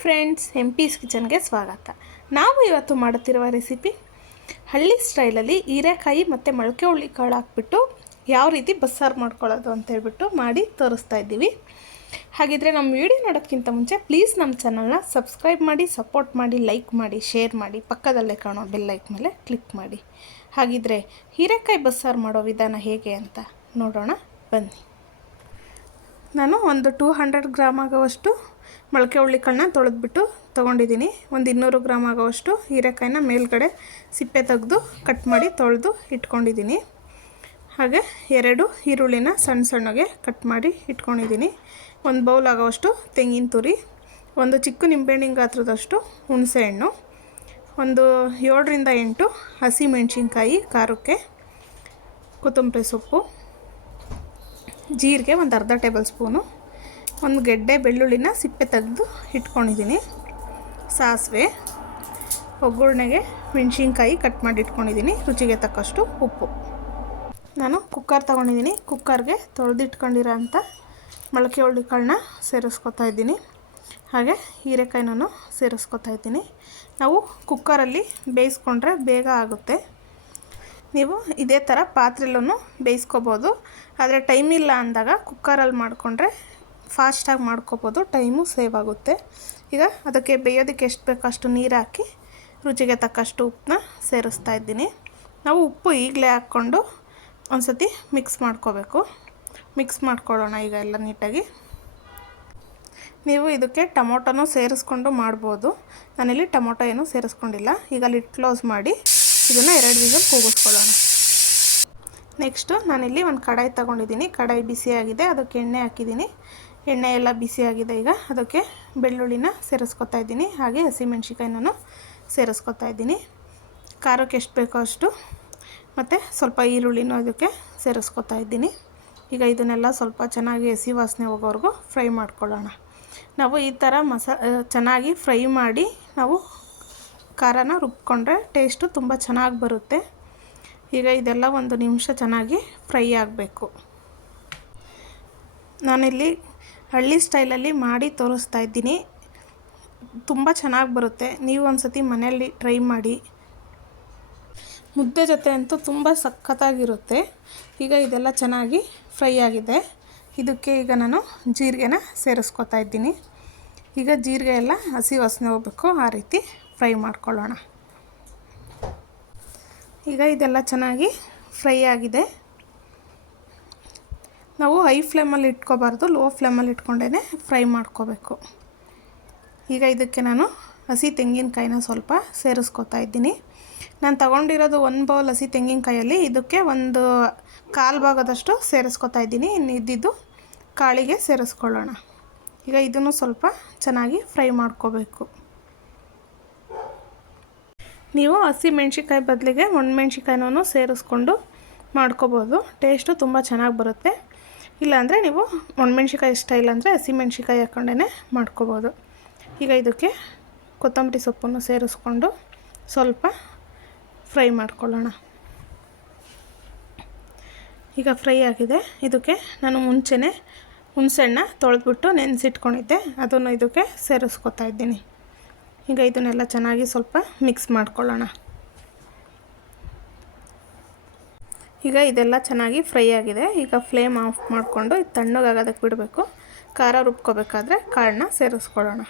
Friends M piece ಕಿಚನ್ಗೆ ಸ್ವಾಗತ. ನಾವು ಇವತ್ತು ಮಾಡುತ್ತಿರುವ ರೆಸಿಪಿ ಹಳ್ಳಿ ಸ್ಟೈಲಲ್ಲಿ ಹೀರೆಕಾಯಿ ಮತ್ತು ಮೊಳಕೆ ಹುಳ್ಳಿ ಕಾಳು ಹಾಕ್ಬಿಟ್ಟು ಯಾವ ರೀತಿ ಬಸ್ಸಾರು ಮಾಡ್ಕೊಳ್ಳೋದು ಅಂತ ಹೇಳ್ಬಿಟ್ಟು ಮಾಡಿ ತೋರಿಸ್ತಾ ಇದ್ದೀವಿ. ಹಾಗಿದ್ರೆ ನಮ್ಮ ವಿಡಿಯೋ ನೋಡೋಕ್ಕಿಂತ ಮುಂಚೆ ಪ್ಲೀಸ್ ನಮ್ಮ ಚಾನಲ್ನ ಸಬ್ಸ್ಕ್ರೈಬ್ ಮಾಡಿ ಸಪೋರ್ಟ್ ಮಾಡಿ ಲೈಕ್ ಮಾಡಿ ಶೇರ್ ಮಾಡಿ, ಪಕ್ಕದಲ್ಲೇ ಕಾಣೋ ಬೆಲ್ ಲೈಕ್ ಮೇಲೆ ಕ್ಲಿಕ್ ಮಾಡಿ. ಹಾಗಿದ್ರೆ ಹೀರೆಕಾಯಿ ಬಸ್ಸಾರು ಮಾಡೋ ವಿಧಾನ ಹೇಗೆ ಅಂತ ನೋಡೋಣ. ಬನ್ನಿ. ನಾನು ಒಂದು ಟೂ ಹಂಡ್ರೆಡ್ ಗ್ರಾಮ್ ಆಗೋವಷ್ಟು ಮೊಳಕೆ ಹುಳ್ಳಿಕಾಳನ್ನ ತೊಳೆದ್ಬಿಟ್ಟು ತೊಗೊಂಡಿದ್ದೀನಿ. ಒಂದು ಇನ್ನೂರು ಗ್ರಾಮ್ ಆಗೋವಷ್ಟು ಹೀರೆಕಾಯಿನ ಮೇಲ್ಗಡೆ ಸಿಪ್ಪೆ ತೆಗೆದು ಕಟ್ ಮಾಡಿ ತೊಳೆದು ಇಟ್ಕೊಂಡಿದ್ದೀನಿ. ಹಾಗೆ ಎರಡು ಈರುಳ್ಳಿನ ಸಣ್ಣ ಸಣ್ಣಗೆ ಕಟ್ ಮಾಡಿ ಇಟ್ಕೊಂಡಿದ್ದೀನಿ. ಒಂದು ಬೌಲ್ ಆಗೋವಷ್ಟು ತೆಂಗಿನ ತುರಿ, ಒಂದು ಚಿಕ್ಕ ನಿಂಬೆಹಣ್ಣಿನ ಗಾತ್ರದಷ್ಟು ಹುಣಸೆಹಣ್ಣು ಒಂದು ಏಳರಿಂದ ಎಂಟು ಹಸಿ ಮೆಣಸಿನ್ಕಾಯಿ, ಖಾರಕ್ಕೆ ಕೊತ್ತಂಬರಿ ಸೊಪ್ಪು, ಜೀರಿಗೆ ಒಂದು ಅರ್ಧ ಟೇಬಲ್ ಸ್ಪೂನು ಒಂದು ಗೆಡ್ಡೆ ಬೆಳ್ಳುಳ್ಳಿನ ಸಿಪ್ಪೆ ತೆಗೆದು ಇಟ್ಕೊಂಡಿದ್ದೀನಿ. ಸಾಸಿವೆ, ಒಗ್ಗರಣೆಗೆ ಮೆಣಸಿನ್ಕಾಯಿ ಕಟ್ ಮಾಡಿ ಇಟ್ಕೊಂಡಿದ್ದೀನಿ. ರುಚಿಗೆ ತಕ್ಕಷ್ಟು ಉಪ್ಪು. ನಾನು ಕುಕ್ಕರ್ ತೊಗೊಂಡಿದ್ದೀನಿ. ಕುಕ್ಕರ್ಗೆ ತೊಳೆದಿಟ್ಕೊಂಡಿರೋ ಅಂಥ ಮೊಳಕೆ ಹುಳ್ಳಿಕಾಳನ್ನ ಸೇರಿಸ್ಕೊತಾ ಇದ್ದೀನಿ. ಹಾಗೆ ಹೀರೆಕಾಯಿನೂ ಸೇರಿಸ್ಕೊತಾ ಇದ್ದೀನಿ. ನಾವು ಕುಕ್ಕರಲ್ಲಿ ಬೇಯಿಸ್ಕೊಂಡ್ರೆ ಬೇಗ ಆಗುತ್ತೆ. ನೀವು ಇದೇ ಥರ ಪಾತ್ರೆಲ್ಲೂ ಬೇಯಿಸ್ಕೋಬೋದು. ಆದರೆ ಟೈಮ್ ಇಲ್ಲ ಅಂದಾಗ ಕುಕ್ಕರಲ್ಲಿ ಮಾಡಿಕೊಂಡ್ರೆ ಫಾಸ್ಟಾಗಿ ಮಾಡ್ಕೋಬೋದು, ಟೈಮು ಸೇವ್ ಆಗುತ್ತೆ. ಈಗ ಅದಕ್ಕೆ ಬೇಯೋದಕ್ಕೆ ಎಷ್ಟು ಬೇಕೋ ಅಷ್ಟು ನೀರು ಹಾಕಿ, ರುಚಿಗೆ ತಕ್ಕಷ್ಟು ಉಪ್ಪನ್ನ ಸೇರಿಸ್ತಾ ಇದ್ದೀನಿ. ನಾವು ಉಪ್ಪು ಈಗಲೇ ಹಾಕ್ಕೊಂಡು ಒಂದು ಸತಿ ಮಿಕ್ಸ್ ಮಾಡ್ಕೋಬೇಕು. ಮಿಕ್ಸ್ ಮಾಡ್ಕೊಳ್ಳೋಣ ಈಗ ಎಲ್ಲ ನೀಟಾಗಿ. ನೀವು ಇದಕ್ಕೆ ಟೊಮೊಟೊನೂ ಸೇರಿಸ್ಕೊಂಡು ಮಾಡ್ಬೋದು. ನಾನಿಲ್ಲಿ ಟೊಮೊಟೊ ಏನೂ ಸೇರಿಸ್ಕೊಂಡಿಲ್ಲ. ಈಗ ಲಿಟ್ ಕ್ಲೋಸ್ ಮಾಡಿ ಇದನ್ನು ಎರಡು ವಿಸಲ್ ಕೂಗಿಸ್ಕೊಳ್ಳೋಣ. ನೆಕ್ಸ್ಟು ನಾನಿಲ್ಲಿ ಒಂದು ಕಡಾಯಿ ತೊಗೊಂಡಿದ್ದೀನಿ. ಕಡಾಯಿ ಬಿಸಿಯಾಗಿದೆ. ಅದಕ್ಕೆ ಎಣ್ಣೆ ಹಾಕಿದ್ದೀನಿ. ಎಣ್ಣೆ ಎಲ್ಲ ಬಿಸಿಯಾಗಿದೆ ಈಗ. ಅದಕ್ಕೆ ಬೆಳ್ಳುಳ್ಳಿನ ಸೇರಿಸ್ಕೊತಾ ಇದ್ದೀನಿ. ಹಾಗೆ ಹಸಿಮೆಣ್ಸಿಕಾಯಿನೂ ಸೇರಿಸ್ಕೊತಾ ಇದ್ದೀನಿ. ಖಾರಕ್ಕೆ ಎಷ್ಟು ಬೇಕೋ ಅಷ್ಟು. ಮತ್ತು ಸ್ವಲ್ಪ ಈರುಳ್ಳಿನೂ ಅದಕ್ಕೆ ಸೇರಿಸ್ಕೊತಾ ಇದ್ದೀನಿ. ಈಗ ಇದನ್ನೆಲ್ಲ ಸ್ವಲ್ಪ ಚೆನ್ನಾಗಿ ಹಸಿ ವಾಸನೆ ಹೋಗೋವರೆಗೂ ಫ್ರೈ ಮಾಡ್ಕೊಳ್ಳೋಣ. ನಾವು ಈ ಥರ ಮಸಾ, ಚೆನ್ನಾಗಿ ಫ್ರೈ ಮಾಡಿ ನಾವು ಖಾರನ ರುಬ್ಕೊಂಡ್ರೆ ಟೇಸ್ಟು ತುಂಬ ಚೆನ್ನಾಗಿ ಬರುತ್ತೆ. ಈಗ ಇದೆಲ್ಲ ಒಂದು ನಿಮಿಷ ಚೆನ್ನಾಗಿ ಫ್ರೈ ಆಗಬೇಕು. ನಾನಿಲ್ಲಿ ಹಳ್ಳಿ ಸ್ಟೈಲಲ್ಲಿ ಮಾಡಿ ತೋರಿಸ್ತಾ ಇದ್ದೀನಿ. ತುಂಬ ಚೆನ್ನಾಗಿ ಬರುತ್ತೆ. ನೀವು ಒಂದು ಸತಿ ಮನೆಯಲ್ಲಿ ಟ್ರೈ ಮಾಡಿ. ಮುದ್ದೆ ಜೊತೆ ಅಂತೂ ತುಂಬ ಸಖತ್ತಾಗಿರುತ್ತೆ. ಈಗ ಇದೆಲ್ಲ ಚೆನ್ನಾಗಿ ಫ್ರೈ ಆಗಿದೆ. ಇದಕ್ಕೆ ಈಗ ನಾನು ಜೀರಿಗೆನ ಸೇರಿಸ್ಕೊತಾ ಇದ್ದೀನಿ. ಈಗ ಜೀರಿಗೆ ಎಲ್ಲ ಹಸಿ ವಾಸನೆ ಹೋಗ್ಬೇಕು. ಆ ರೀತಿ ಫ್ರೈ ಮಾಡ್ಕೊಳ್ಳೋಣ. ಈಗ ಇದೆಲ್ಲ ಚೆನ್ನಾಗಿ ಫ್ರೈ ಆಗಿದೆ. ನಾವು ಹೈ ಫ್ಲೇಮಲ್ಲಿ ಇಟ್ಕೋಬಾರ್ದು ಲೋ ಫ್ಲೇಮಲ್ಲಿ ಇಟ್ಕೊಂಡೇ ಫ್ರೈ ಮಾಡ್ಕೋಬೇಕು. ಈಗ ಇದಕ್ಕೆ ನಾನು ಹಸಿ ತೆಂಗಿನಕಾಯಿನ ಸ್ವಲ್ಪ ಸೇರಿಸ್ಕೊತಾ ಇದ್ದೀನಿ. ನಾನು ತಗೊಂಡಿರೋದು ಒಂದು ಬೌಲ್ ಹಸಿ ತೆಂಗಿನಕಾಯಲ್ಲಿ ಇದಕ್ಕೆ ಒಂದು ಕಾಲು ಭಾಗದಷ್ಟು ಸೇರಿಸ್ಕೊತಾ ಇದ್ದೀನಿ. ಇನ್ನು ಇದ್ದಿದ್ದು ಕಾಳಿಗೆ ಸೇರಿಸ್ಕೊಳ್ಳೋಣ. ಈಗ ಇದನ್ನು ಸ್ವಲ್ಪ ಚೆನ್ನಾಗಿ ಫ್ರೈ ಮಾಡ್ಕೋಬೇಕು. ನೀವು ಹಸಿ ಮೆಣ್ಸಿಕಾಯಿ ಬದಲಿಗೆ ಒಣಮೆಣ್ಸಿಕಾಯಿನೂ ಸೇರಿಸ್ಕೊಂಡು ಮಾಡ್ಕೋಬೋದು. ಟೇಸ್ಟು ತುಂಬ ಚೆನ್ನಾಗಿ ಬರುತ್ತೆ. ಇಲ್ಲಾಂದರೆ ನೀವು ಒಣಮೆಣ್ಸಿಕಾಯಿ ಇಷ್ಟ ಇಲ್ಲ ಅಂದರೆ ಹಸಿ ಮೆಣ್ಸಿಕಾಯಿ ಹಾಕ್ಕೊಂಡೇ ಮಾಡ್ಕೋಬೋದು. ಈಗ ಇದಕ್ಕೆ ಕೊತ್ತಂಬರಿ ಸೊಪ್ಪನ್ನು ಸೇರಿಸ್ಕೊಂಡು ಸ್ವಲ್ಪ ಫ್ರೈ ಮಾಡ್ಕೊಳ್ಳೋಣ. ಈಗ ಫ್ರೈ ಆಗಿದೆ. ಇದಕ್ಕೆ ನಾನು ಮುಂಚೆನೇ ಹುಣಸೆಣ್ಣ ತೊಳೆದ್ಬಿಟ್ಟು ನೆನೆಸಿಟ್ಕೊಂಡಿದ್ದೆ. ಅದನ್ನು ಇದಕ್ಕೆ ಸೇರಿಸ್ಕೊತಾ ಇದ್ದೀನಿ. ಈಗ ಇದನ್ನೆಲ್ಲ ಚೆನ್ನಾಗಿ ಸ್ವಲ್ಪ ಮಿಕ್ಸ್ ಮಾಡ್ಕೊಳ್ಳೋಣ. ಈಗ ಇದೆಲ್ಲ ಚೆನ್ನಾಗಿ ಫ್ರೈ ಆಗಿದೆ. ಈಗ ಫ್ಲೇಮ್ ಆಫ್ ಮಾಡಿಕೊಂಡು ಇದು ತಣ್ಣಗಾಗೋದಕ್ಕೆ ಬಿಡಬೇಕು. ಖಾರ ರುಬ್ಕೋಬೇಕಾದ್ರೆ ಕಾಳನ್ನ ಸೇರಿಸ್ಕೊಳ್ಳೋಣ.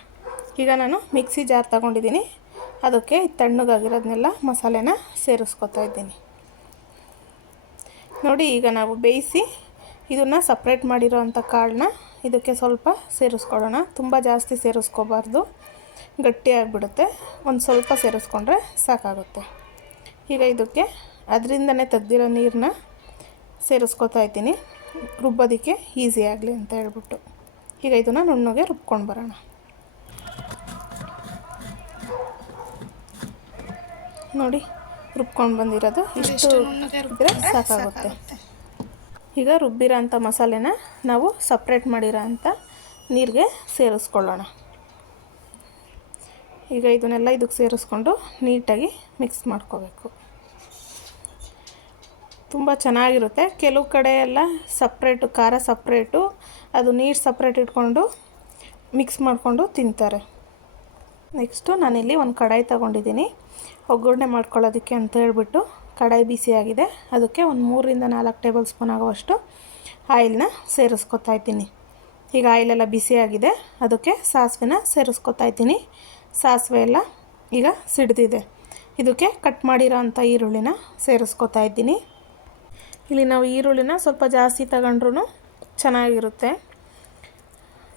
ಈಗ ನಾನು ಮಿಕ್ಸಿ ಜಾರ್ ತಗೊಂಡಿದ್ದೀನಿ. ಅದಕ್ಕೆ ತಣ್ಣಗಾಗಿರೋದನ್ನೆಲ್ಲ ಮಸಾಲೆನ ಸೇರಿಸ್ಕೊತಾ ಇದ್ದೀನಿ. ನೋಡಿ, ಈಗ ನಾವು ಬೇಯಿಸಿ ಇದನ್ನು ಸಪ್ರೇಟ್ ಮಾಡಿರೋ ಅಂಥ ಕಾಳನ್ನ ಇದಕ್ಕೆ ಸ್ವಲ್ಪ ಸೇರಿಸ್ಕೊಳ್ಳೋಣ. ತುಂಬ ಜಾಸ್ತಿ ಸೇರಿಸ್ಕೋಬಾರ್ದು. ಗಟ್ಟಿಯಾಗಿಬಿಡುತ್ತೆ. ಒಂದು ಸ್ವಲ್ಪ ಸೇರಿಸ್ಕೊಂಡ್ರೆ ಸಾಕಾಗುತ್ತೆ. ಈಗ ಇದಕ್ಕೆ ಅದರಿಂದನೇ ತೆಗ್ದಿರೋ ನೀರನ್ನ ಸೇರಿಸ್ಕೊತಾ ಇದ್ದೀನಿ. ರುಬ್ಬೋದಕ್ಕೆ ಈಸಿ ಆಗಲಿ ಅಂತ ಹೇಳ್ಬಿಟ್ಟು. ಈಗ ಇದನ್ನು ನುಣ್ಣಗೆ ರುಬ್ಕೊಂಡು ಬರೋಣ. ನೋಡಿ ರುಬ್ಕೊಂಡು ಬಂದಿರೋದು ಇಷ್ಟು ಇದ್ರೆ ಸಾಕಾಗುತ್ತೆ. ಈಗ ರುಬ್ಬಿರೋ ಅಂಥ ಮಸಾಲೆನ ನಾವು ಸಪ್ರೇಟ್ ಮಾಡಿರೋ ಅಂಥ ನೀರಿಗೆ ಸೇರಿಸ್ಕೊಳ್ಳೋಣ. ಈಗ ಇದನ್ನೆಲ್ಲ ಇದಕ್ಕೆ ಸೇರಿಸ್ಕೊಂಡು ನೀಟಾಗಿ ಮಿಕ್ಸ್ ಮಾಡ್ಕೋಬೇಕು. ತುಂಬ ಚೆನ್ನಾಗಿರುತ್ತೆ. ಕೆಲವು ಕಡೆ ಎಲ್ಲ ಸಪ್ರೇಟು ಖಾರ ಸಪ್ರೇಟು ಅದು ನೀರು ಸಪ್ರೇಟ್ ಇಟ್ಕೊಂಡು ಮಿಕ್ಸ್ ಮಾಡಿಕೊಂಡು ತಿಂತಾರೆ. ನೆಕ್ಸ್ಟು ನಾನಿಲ್ಲಿ ಒಂದು ಕಡಾಯಿ ತಗೊಂಡಿದ್ದೀನಿ. ಒಗ್ಗರಣೆ ಮಾಡ್ಕೊಳ್ಳೋದಕ್ಕೆ ಅಂತ ಹೇಳ್ಬಿಟ್ಟು ಕಡಾಯಿ ಬಿಸಿಯಾಗಿದೆ. ಅದಕ್ಕೆ ಒಂದು ಮೂರರಿಂದ ನಾಲ್ಕು ಟೇಬಲ್ ಸ್ಪೂನ್ ಆಗುವಷ್ಟು ಆಯಿಲ್ನ ಸೇರಿಸ್ಕೊತಾ ಇದ್ದೀನಿ. ಈಗ ಆಯಿಲೆಲ್ಲ ಬಿಸಿಯಾಗಿದೆ. ಅದಕ್ಕೆ ಸಾಸಿವೆನ ಸೇರಿಸ್ಕೊತಾ ಇದ್ದೀನಿ. ಸಾಸಿವೆ ಎಲ್ಲ ಈಗ ಸಿಡ್ದಿದೆ. ಇದಕ್ಕೆ ಕಟ್ ಮಾಡಿರೋ ಅಂಥ ಈರುಳ್ಳಿನ ಸೇರಿಸ್ಕೊತಾ ಇದ್ದೀನಿ. ಇಲ್ಲಿ ನಾವು ಈರುಳ್ಳಿನ ಸ್ವಲ್ಪ ಜಾಸ್ತಿ ತಗೊಂಡ್ರೂ ಚೆನ್ನಾಗಿರುತ್ತೆ.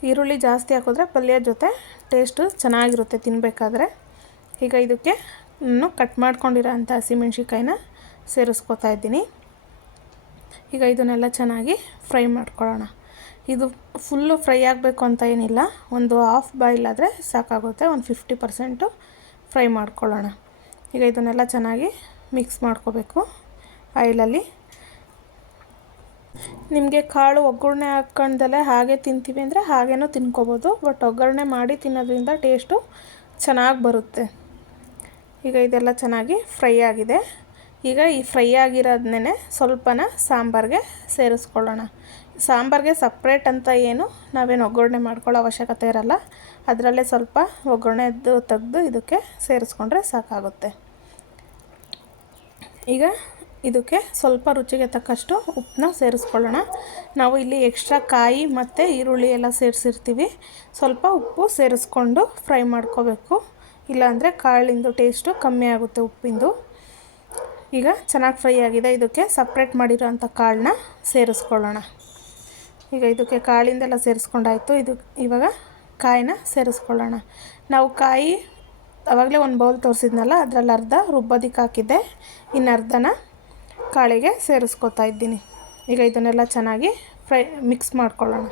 ಈರುಳ್ಳಿ ಜಾಸ್ತಿ ಹಾಕಿದ್ರೆ ಪಲ್ಯ ಜೊತೆ ಟೇಸ್ಟು ಚೆನ್ನಾಗಿರುತ್ತೆ ತಿನ್ನಬೇಕಾದ್ರೆ ಈಗ ಇದಕ್ಕೆ ನಾನು ಕಟ್ ಮಾಡ್ಕೊಂಡಿರೋ ಅಂಥ ಹಸಿಮೆಣ್ಸಿಕಾಯಿನ ಸೇರಿಸ್ಕೊತಾ ಇದ್ದೀನಿ. ಈಗ ಇದನ್ನೆಲ್ಲ ಚೆನ್ನಾಗಿ ಫ್ರೈ ಮಾಡ್ಕೊಳ್ಳೋಣ. ಇದು ಫುಲ್ಲು ಫ್ರೈ ಆಗಬೇಕು ಅಂತ ಏನಿಲ್ಲ, ಒಂದು ಹಾಫ್ ಬಾಯ್ಲ್ ಆದರೆ ಸಾಕಾಗುತ್ತೆ, ಒಂದು ಫಿಫ್ಟಿ ಪರ್ಸೆಂಟು ಫ್ರೈ ಮಾಡ್ಕೊಳ್ಳೋಣ. ಈಗ ಇದನ್ನೆಲ್ಲ ಚೆನ್ನಾಗಿ ಮಿಕ್ಸ್ ಮಾಡ್ಕೋಬೇಕು. ಆಯಿಲಲ್ಲಿ ನಿಮಗೆ ಕಾಳು ಒಗ್ಗರಣೆ ಹಾಕ್ಕೊಂಡಲ್ಲೇ ಹಾಗೆ ತಿಂತೀವಿ ಅಂದರೆ ಹಾಗೇನೂ ತಿನ್ಕೋಬೋದು. ಬಟ್ ಒಗ್ಗರಣೆ ಮಾಡಿ ತಿನ್ನೋದ್ರಿಂದ ಟೇಸ್ಟು ಚೆನ್ನಾಗಿ ಬರುತ್ತೆ. ಈಗ ಇದೆಲ್ಲ ಚೆನ್ನಾಗಿ ಫ್ರೈ ಆಗಿದೆ. ಈಗ ಈ ಫ್ರೈ ಆಗಿರೋದನ್ನೇ ಸ್ವಲ್ಪನ ಸಾಂಬಾರಿಗೆ ಸೇರಿಸ್ಕೊಳ್ಳೋಣ. ಸಾಂಬಾರಿಗೆ ಸಪ್ರೇಟ್ ಅಂತ ಏನು ನಾವೇನು ಒಗ್ಗರಣೆ ಮಾಡ್ಕೊಳ್ಳೋ ಅವಶ್ಯಕತೆ ಇರಲ್ಲ. ಅದರಲ್ಲೇ ಸ್ವಲ್ಪ ಒಗ್ಗರಣೆದ್ದು ತೆಗೆದು ಇದಕ್ಕೆ ಸೇರಿಸ್ಕೊಂಡ್ರೆ ಸಾಕಾಗುತ್ತೆ. ಈಗ ಇದಕ್ಕೆ ಸ್ವಲ್ಪ ರುಚಿಗೆ ತಕ್ಕಷ್ಟು ಉಪ್ಪನ್ನ ಸೇರಿಸ್ಕೊಳ್ಳೋಣ. ನಾವು ಇಲ್ಲಿ ಎಕ್ಸ್ಟ್ರಾ ಕಾಯಿ ಮತ್ತು ಈರುಳ್ಳಿ ಎಲ್ಲ ಸೇರಿಸಿರ್ತೀವಿ. ಸ್ವಲ್ಪ ಉಪ್ಪು ಸೇರಿಸ್ಕೊಂಡು ಫ್ರೈ ಮಾಡ್ಕೋಬೇಕು. ಇಲ್ಲಾಂದರೆ ಕಾಳಿಂದು ಟೇಸ್ಟು ಕಮ್ಮಿ ಆಗುತ್ತೆ ಉಪ್ಪಿಂದು. ಈಗ ಚೆನ್ನಾಗಿ ಫ್ರೈ ಆಗಿದೆ. ಇದಕ್ಕೆ ಸಪ್ರೇಟ್ ಮಾಡಿರೋಂಥ ಕಾಳನ್ನ ಸೇರಿಸ್ಕೊಳ್ಳೋಣ. ಈಗ ಇದಕ್ಕೆ ಕಾಳಿಂದೆಲ್ಲ ಸೇರಿಸ್ಕೊಂಡಾಯಿತು. ಇದು ಇವಾಗ ಕಾಯಿನ ಸೇರಿಸ್ಕೊಳ್ಳೋಣ. ನಾವು ಕಾಯಿ ಆವಾಗಲೇ ಒಂದು ಬೌಲ್ ತೋರಿಸಿದ್ನಲ್ಲ, ಅದರಲ್ಲಿ ಅರ್ಧ ರುಬ್ಬೋದಿಕ್ಕೆ ಹಾಕಿದ್ದೆ. ಇನ್ನು ಅರ್ಧನ ಕಾಳಿಗೆ ಸೇರಿಸ್ಕೊತಾ ಇದ್ದೀನಿ. ಈಗ ಇದನ್ನೆಲ್ಲ ಚೆನ್ನಾಗಿ ಫ್ರೈ ಮಿಕ್ಸ್ ಮಾಡ್ಕೊಳ್ಳೋಣ.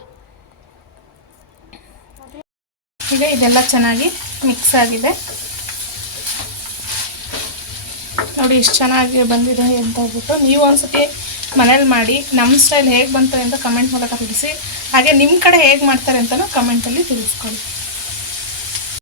ಈಗ ಇದೆಲ್ಲ ಚೆನ್ನಾಗಿ ಮಿಕ್ಸ್ ಆಗಿದೆ. ನೋಡಿ ಎಷ್ಟು ಚೆನ್ನಾಗಿ ಬಂದಿದೆ ಅಂತ ಹೇಳ್ಬಿಟ್ಟು ನೀವು ಒಂದ್ಸತಿ ಮನೇಲಿ ಮಾಡಿ ನಮ್ಮ ಸ್ಟೈಲ್ ಹೇಗೆ ಬಂತು ಅಂತ ಕಮೆಂಟ್ ಮೂಲಕ ತಿಳಿಸಿ. ಹಾಗೆ ನಿಮ್ಮ ಕಡೆ ಹೇಗೆ ಮಾಡ್ತಾರೆ ಅಂತಲೂ ಕಮೆಂಟಲ್ಲಿ ತಿಳಿಸ್ಕೊಳ್ಳಿ.